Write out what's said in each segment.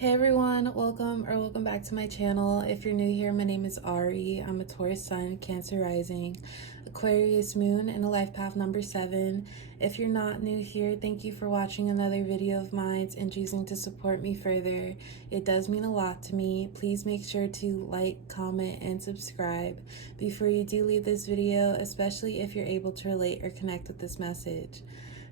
Hey everyone, welcome back to my channel. If you're new here, my name is Ari. I'm a Taurus Sun, Cancer Rising, Aquarius Moon, and a life path number 7. If you're not new here, thank you for watching another video of mine and choosing to support me further. It does mean a lot to me. Please make sure to like, comment, and subscribe before you do leave this video, especially if you're able to relate or connect with this message.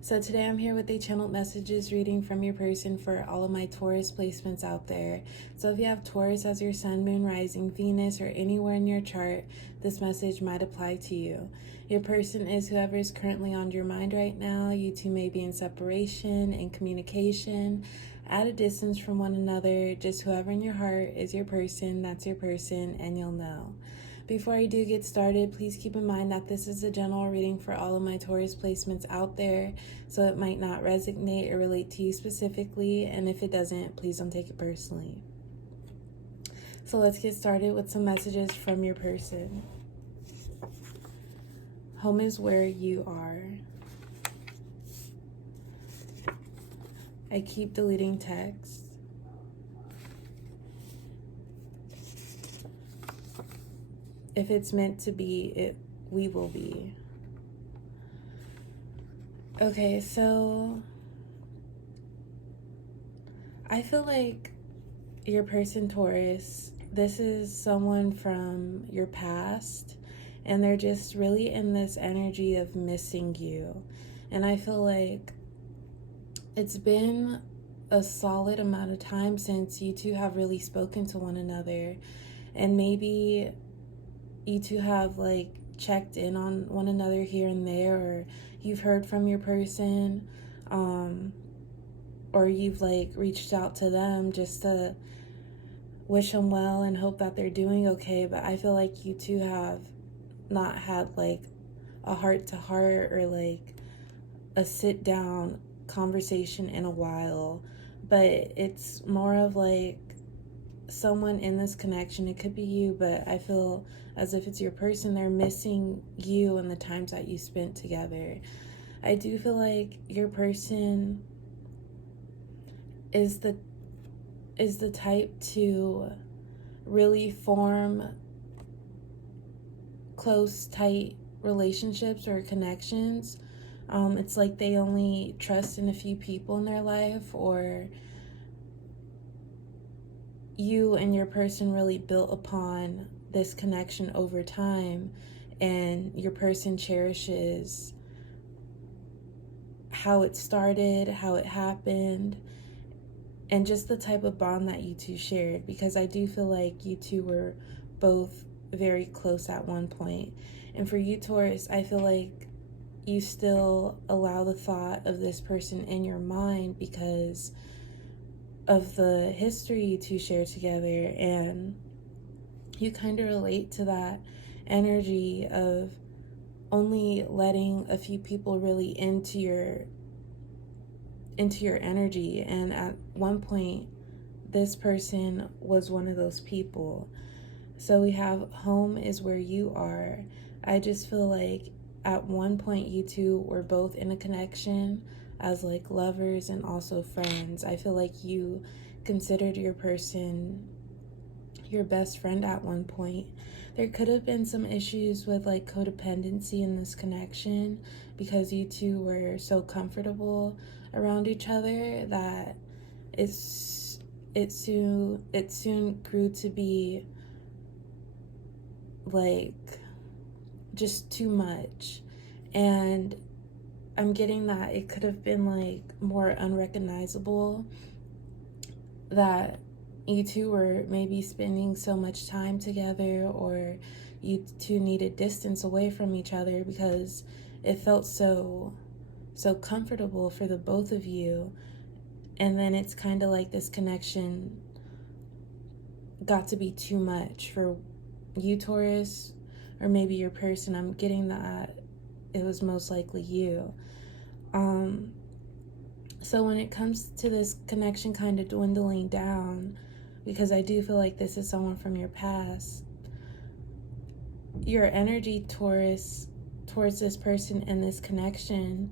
So today I'm here with a channeled messages reading from your person for all of my Taurus placements out there. So if you have Taurus as your sun, moon, rising, Venus, or anywhere in your chart, this message might apply to you. Your person is whoever is currently on your mind right now. You two may be in separation, in communication, at a distance from one another. Just whoever in your heart is your person, that's your person, and you'll know. Before I do get started, please keep in mind that this is a general reading for all of my Taurus placements out there, so it might not resonate or relate to you specifically, and if it doesn't, please don't take it personally. So let's get started with some messages from your person. Home is where you are. I keep deleting texts. If it's meant to be, we will be. Okay, so I feel like your person, Taurus, this is someone from your past, and they're just really in this energy of missing you. And I feel like it's been a solid amount of time since you two have really spoken to one another, and maybe you two have like checked in on one another here and there, or you've heard from your person, or you've like reached out to them just to wish them well and hope that they're doing okay. But I feel like you two have not had like a heart to heart or like a sit down conversation in a while, but it's more of like someone in this connection. It could be you, but I feel as if it's your person. They're missing you and the times that you spent together. I do feel like your person is the type to really form close, tight relationships or connections. It's like they only trust in a few people in their life, or you and your person really built upon this connection over time, and your person cherishes how it started, how it happened, and just the type of bond that you two shared, because I do feel like you two were both very close at one point. And for you, Taurus, I feel like you still allow the thought of this person in your mind because of the history you two share together, and you kind of relate to that energy of only letting a few people really into your energy. And at one point, this person was one of those people. So we have home is where you are. I just feel like at one point you two were both in a connection as like lovers and also friends. I feel like you considered your person your best friend at one point. There could have been some issues with like codependency in this connection because you two were so comfortable around each other that it soon grew to be like just too much. And I'm getting that it could have been like more unrecognizable, that you two were maybe spending so much time together, or you two needed distance away from each other because it felt so comfortable for the both of you. And then it's kind of like this connection got to be too much for you, Taurus, or maybe your person. I'm getting that it was most likely you. So when it comes to this connection kind of dwindling down, because I do feel like this is someone from your past, your energy, Taurus, towards this person and this connection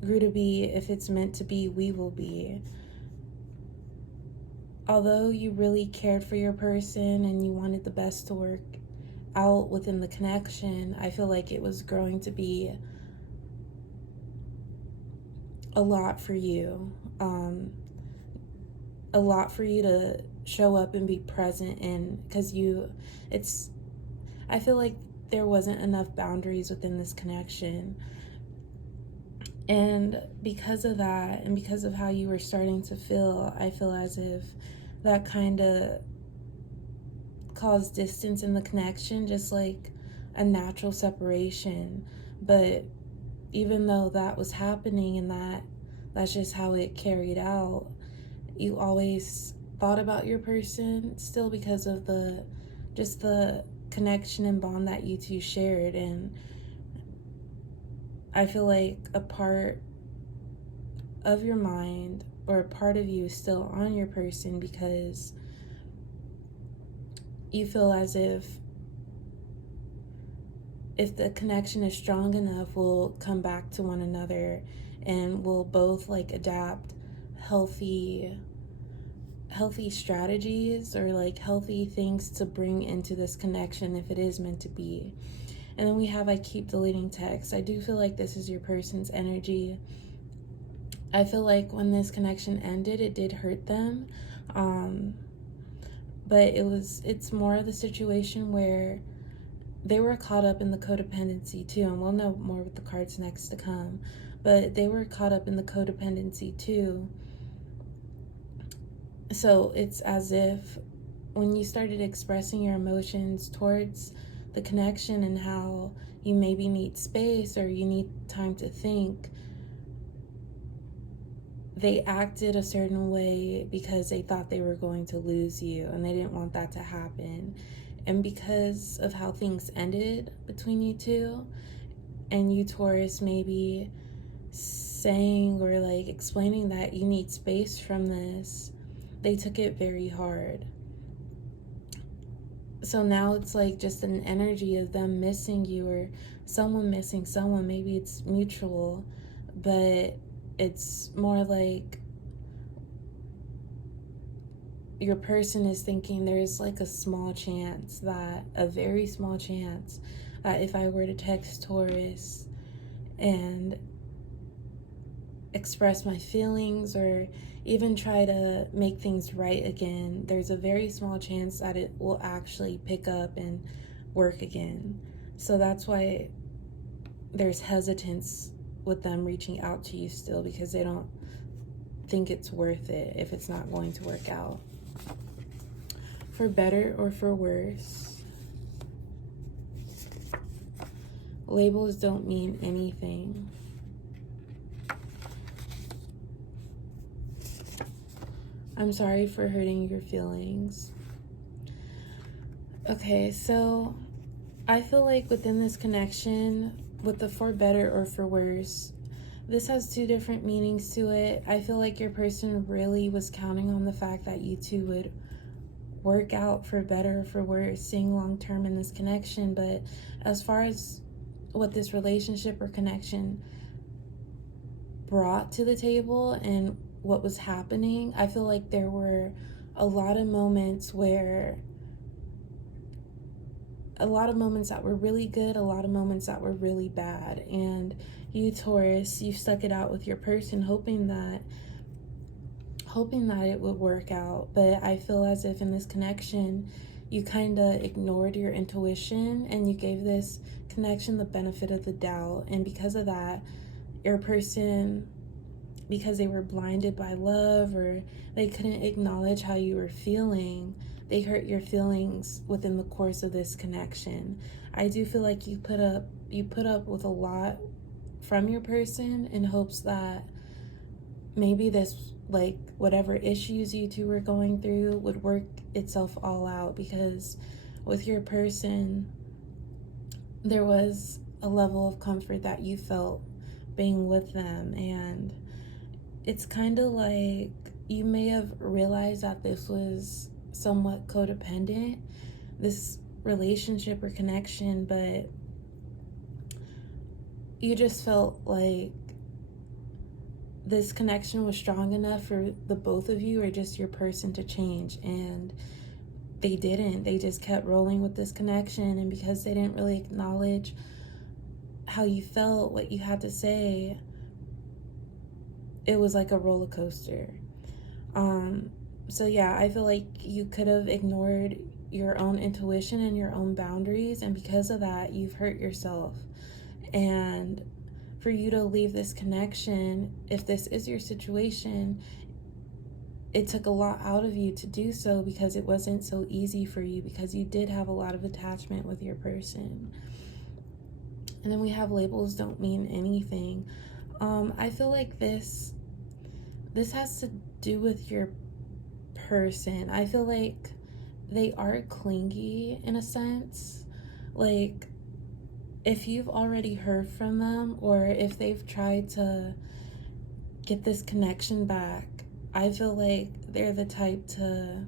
grew to be, if it's meant to be, we will be. although you really cared for your person and you wanted the best to work out within the connection, I feel like it was growing to be a lot for you. A lot for you to show up and be present in, because I feel like there wasn't enough boundaries within this connection. And because of that, and because of how you were starting to feel, I feel as if that kind of caused distance in the connection, just like a natural separation. But even though that was happening and that's just how it carried out, you always thought about your person still, because of the connection and bond that you two shared. And I feel like a part of your mind, or a part of you, is still on your person, because you feel as if the connection is strong enough, we'll come back to one another and we'll both like adapt healthy strategies, or like healthy things to bring into this connection if it is meant to be. And then we have, I keep deleting texts. I do feel like this is your person's energy. I feel like when this connection ended, it did hurt them. But it's more of the situation where they were caught up in the codependency too, and we'll know more with the cards next to come. But they were caught up in the codependency too. So it's as if when you started expressing your emotions towards the connection and how you maybe need space or you need time to think, they acted a certain way because they thought they were going to lose you, and they didn't want that to happen. And because of how things ended between you two, and you, Taurus, maybe saying or like explaining that you need space from this, they took it very hard. So now it's like just an energy of them missing you, or someone missing someone. Maybe it's mutual, but it's more like your person is thinking there's like a very small chance that if I were to text Taurus and express my feelings or even try to make things right again, there's a very small chance that it will actually pick up and work again. So that's why there's hesitance with them reaching out to you still, because they don't think it's worth it if it's not going to work out. For better or for worse, labels don't mean anything. I'm sorry for hurting your feelings. Okay, so I feel like within this connection, with the for better or for worse, this has two different meanings to it. I feel like your person really was counting on the fact that you two would work out for better or for worse, seeing long term in this connection. But as far as what this relationship or connection brought to the table and what was happening, I feel like there were a lot of moments that were really good, a lot of moments that were really bad. And you, Taurus, you stuck it out with your person, hoping that it would work out. But I feel as if in this connection, you kind of ignored your intuition and you gave this connection the benefit of the doubt. And because of that, your person, because they were blinded by love, or they couldn't acknowledge how you were feeling, they hurt your feelings within the course of this connection. I do feel like you put up with a lot from your person in hopes that maybe this, like, whatever issues you two were going through would work itself all out, because with your person, there was a level of comfort that you felt being with them. And it's kind of like you may have realized that this was somewhat codependent, this relationship or connection, but you just felt like this connection was strong enough for the both of you or just your person to change, and they didn't. They just kept rolling with this connection, and because they didn't really acknowledge how you felt, what you had to say, it was like a roller coaster. So yeah, I feel like you could have ignored your own intuition and your own boundaries, and because of that, you've hurt yourself. And for you to leave this connection, if this is your situation, it took a lot out of you to do so, because it wasn't so easy for you, because you did have a lot of attachment with your person. And then we have labels don't mean anything. I feel like this has to do with your person. I feel like they are clingy in a sense. Like, if you've already heard from them, or if they've tried to get this connection back, I feel like they're the type to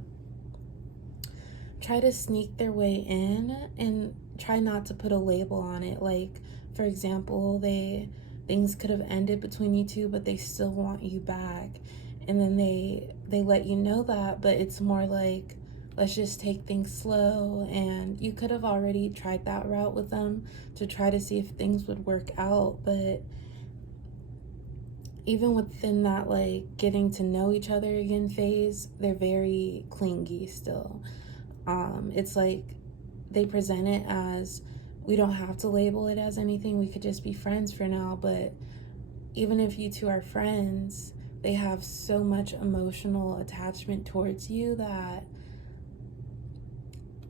try to sneak their way in and try not to put a label on it. Like, for example, things could have ended between you two, but they still want you back, and then they let you know that, but it's more like, let's just take things slow. And you could have already tried that route with them to try to see if things would work out, but even within that, like, getting to know each other again phase, they're very clingy still. It's like they present it as, we don't have to label it as anything, we could just be friends for now. But even if you two are friends, they have so much emotional attachment towards you that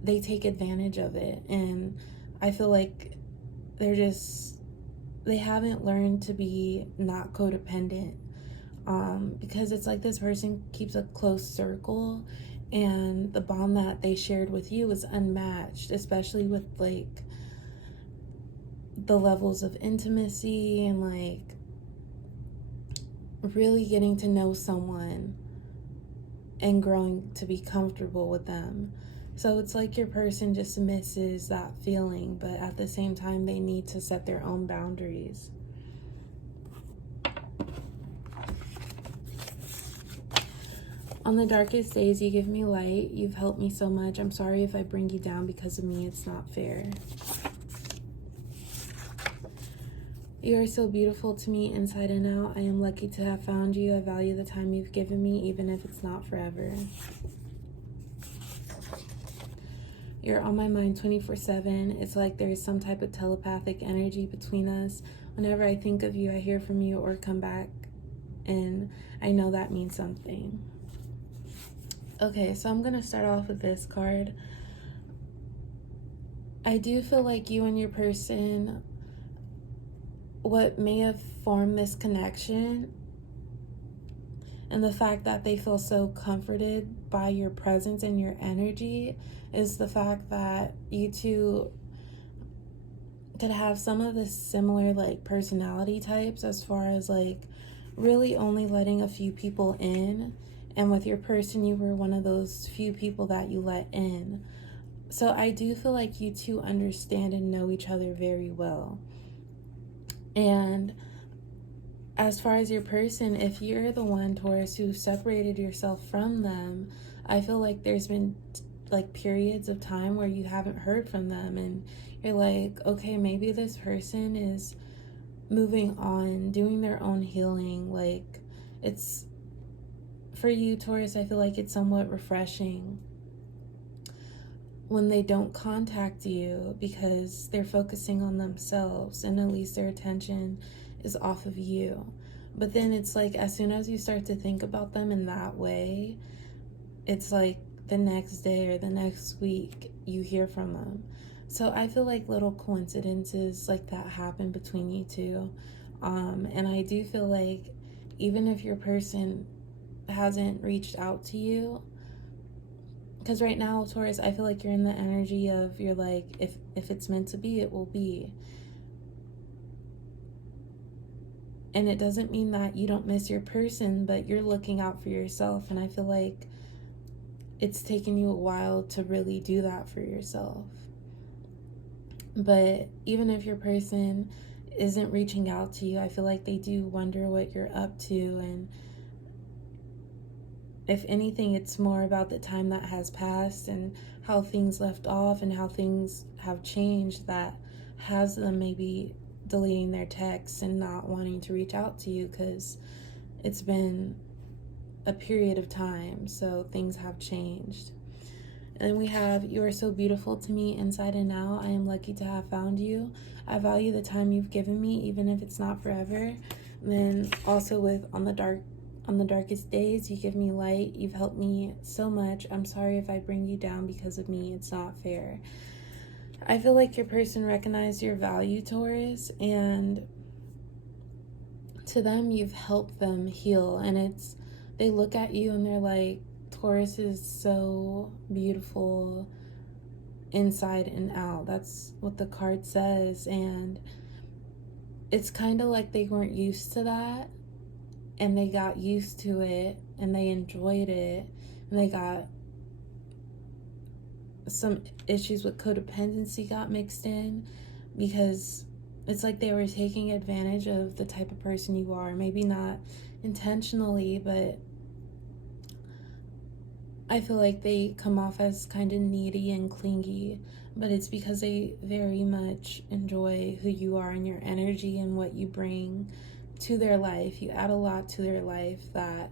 they take advantage of it. And I feel like they haven't learned to be not codependent, because it's like this person keeps a close circle, and the bond that they shared with you is unmatched, especially with like the levels of intimacy and like really getting to know someone and growing to be comfortable with them. So it's like your person just misses that feeling, but at the same time, they need to set their own boundaries. On the darkest days, you give me light. You've helped me so much. I'm sorry if I bring you down because of me. It's not fair. You are so beautiful to me inside and out. I am lucky to have found you. I value the time you've given me, even if it's not forever. You're on my mind 24/7. It's like there is some type of telepathic energy between us. Whenever I think of you, I hear from you or come back, and I know that means something. Okay, so I'm going to start off with this card. I do feel like you and your person, what may have formed this connection, and the fact that they feel so comforted by your presence and your energy, is the fact that you two could have some of the similar like personality types, as far as like really only letting a few people in. And with your person, you were one of those few people that you let in. So I do feel like you two understand and know each other very well. And as far as your person, if you're the one, Taurus, who separated yourself from them, I feel like there's been like periods of time where you haven't heard from them, and you're like, okay, maybe this person is moving on, doing their own healing. Like, it's, for you, Taurus, I feel like it's somewhat refreshing when they don't contact you, because they're focusing on themselves, and at least their attention is off of you. But then it's like, as soon as you start to think about them in that way, it's like the next day or the next week you hear from them. So I feel like little coincidences like that happen between you two. And I do feel like even if your person hasn't reached out to you, because right now, Taurus, I feel like you're in the energy of, you're like, if it's meant to be, it will be. And it doesn't mean that you don't miss your person, but you're looking out for yourself. And I feel like it's taken you a while to really do that for yourself. But even if your person isn't reaching out to you. I feel like they do wonder what you're up to, and if anything, it's more about the time that has passed and how things left off and how things have changed that has them maybe deleting their texts and not wanting to reach out to you, because it's been a period of time, so things have changed. And we have, you are so beautiful to me inside and out. I am lucky to have found you. I value the time you've given me, even if it's not forever. And then also with on the darkest days, you give me light. You've helped me so much. I'm sorry if I bring you down because of me. It's not fair. I feel like your person recognized your value, Taurus, and to them, you've helped them heal. And they look at you and they're like, Taurus is so beautiful inside and out. That's what the card says. And it's kind of like they weren't used to that, and they got used to it and they enjoyed it, and they got some issues with codependency got mixed in, because it's like they were taking advantage of the type of person you are. Maybe not intentionally, but I feel like they come off as kind of needy and clingy, but it's because they very much enjoy who you are and your energy and what you bring to their life. You add a lot to their life that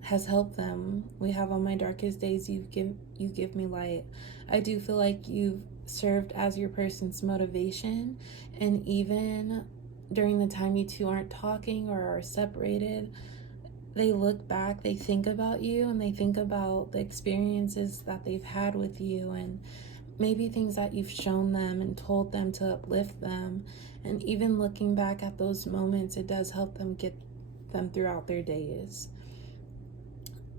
has helped them. We have on my darkest days, you give me light. I do feel like you've served as your person's motivation, and even during the time you two aren't talking or are separated, they look back, they think about you, and they think about the experiences that they've had with you, and maybe things that you've shown them and told them to uplift them. And even looking back at those moments, it does help them get them throughout their days.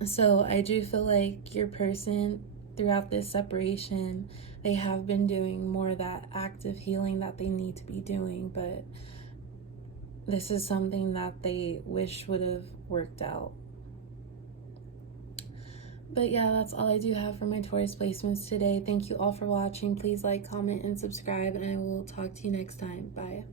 So I do feel like your person, throughout this separation, they have been doing more of that active healing that they need to be doing, but this is something that they wish would have worked out. But yeah, that's all I do have for my Taurus placements today. Thank you all for watching. Please like, comment, and subscribe, and I will talk to you next time. Bye.